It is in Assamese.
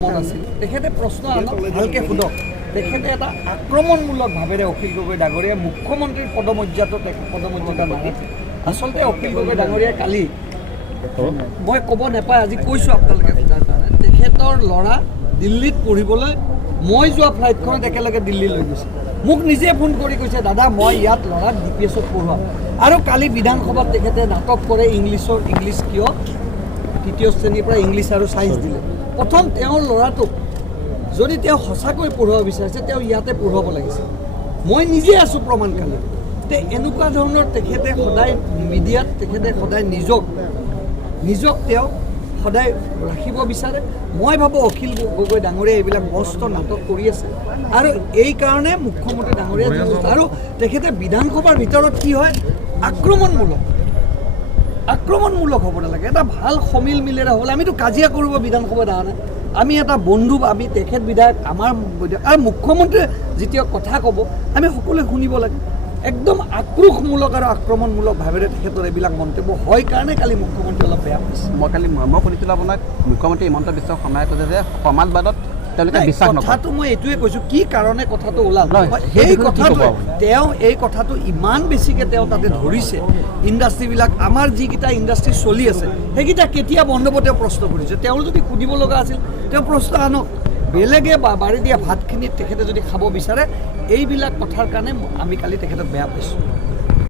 তেখেতে প্ৰশ্ন আনক ভালকৈ সোধক। তেখেতে এটা আক্ৰমণমূলক ভাৱেৰে অখিল গগৈ ডাঙৰীয়াই মুখ্যমন্ত্ৰীৰ পদমৰ্যাদা নাৰাখে। আচলতে অখিল গগৈ ডাঙৰীয়াই কালি মই ক'ব নাপায়, আজি কৈছোঁ আপোনালোকে সোধাৰ কাৰণে, তেখেতৰ ল'ৰা দিল্লীত পঢ়িবলৈ মই যোৱা ফ্লাইটখনত একেলগে দিল্লী লৈ গৈছে। মোক নিজে ফোন কৰি কৈছে, দাদা মই ইয়াত ল'ৰাক DPSত পঢ়ুৱাম। আৰু কালি বিধানসভাত তেখেতে নাটক কৰে ইংলিছ কিয় তৃতীয় শ্ৰেণীৰ পৰা ইংলিছ আৰু ছায়েন্স দিলে। প্ৰথম তেওঁৰ ল'ৰাটোক যদি তেওঁ সঁচাকৈ পঢ়ুৱাব বিচাৰিছে তেওঁ ইয়াতে পঢ়ুৱাব লাগিছিল। মই নিজে আছোঁ প্ৰমাণ কালি। তে এনেকুৱা ধৰণৰ তেখেতে সদায় মিডিয়াত তেখেতে সদায় নিজক তেওঁ সদায় ৰাখিব বিচাৰে। মই ভাবোঁ অখিল গগৈ ডাঙৰীয়াই এইবিলাক মস্ত নাটক কৰি আছে আৰু এই কাৰণে মুখ্যমন্ত্ৰী ডাঙৰীয়াই আৰু তেখেতে বিধানসভাৰ ভিতৰত কি হয় আক্ৰমণমূলক হ'ব নালাগে। এটা ভাল সমিল মিলেৰে হ'লে আমিতো কাজিয়া কৰিব বিধানসভাত অহা নাই। আমি এটা বন্ধু, আমি তেখেত বিধায়ক, আমাৰ আৰু মুখ্যমন্ত্ৰীয়ে যেতিয়া কথা ক'ব আমি সকলোৱে শুনিব লাগে। একদম আক্ৰোশমূলক আৰু আক্ৰমণমূলক ভাৱেৰে তেখেতৰ এইবিলাক মন্তব্য হয় কাৰণে কালি মুখ্যমন্ত্ৰী অলপ বেয়া পাইছে। মই শুনিছিলোঁ আপোনাক মুখ্যমন্ত্ৰী হিমন্ত বিশ্ব শৰ্মাই কৈছে যে সমাজবাদত তেওঁলোকে বিশ্বাস নকৰে। কথাটো মই এইটোৱে কৈছোঁ, কি কাৰণে কথাটো ওলাল সেই কথাটো তেওঁ এই কথাটো ইমান বেছিকৈ তেওঁ তাতে ধৰিছে। ইণ্ডাষ্ট্ৰীবিলাক আমাৰ যিকেইটা ইণ্ডাষ্ট্ৰী চলি আছে সেইকেইটা কেতিয়া বন্ধ হ'ব তেওঁ প্ৰশ্ন কৰিছে। তেওঁ যদি সুধিব লগা আছিল তেওঁ প্ৰশ্ন আনক। বেলেগে বাৰী দিয়া ভাতখিনিত তেখেতে যদি খাব বিচাৰে এইবিলাক কথাৰ কাৰণে আমি কালি তেখেতক বেয়া পাইছোঁ।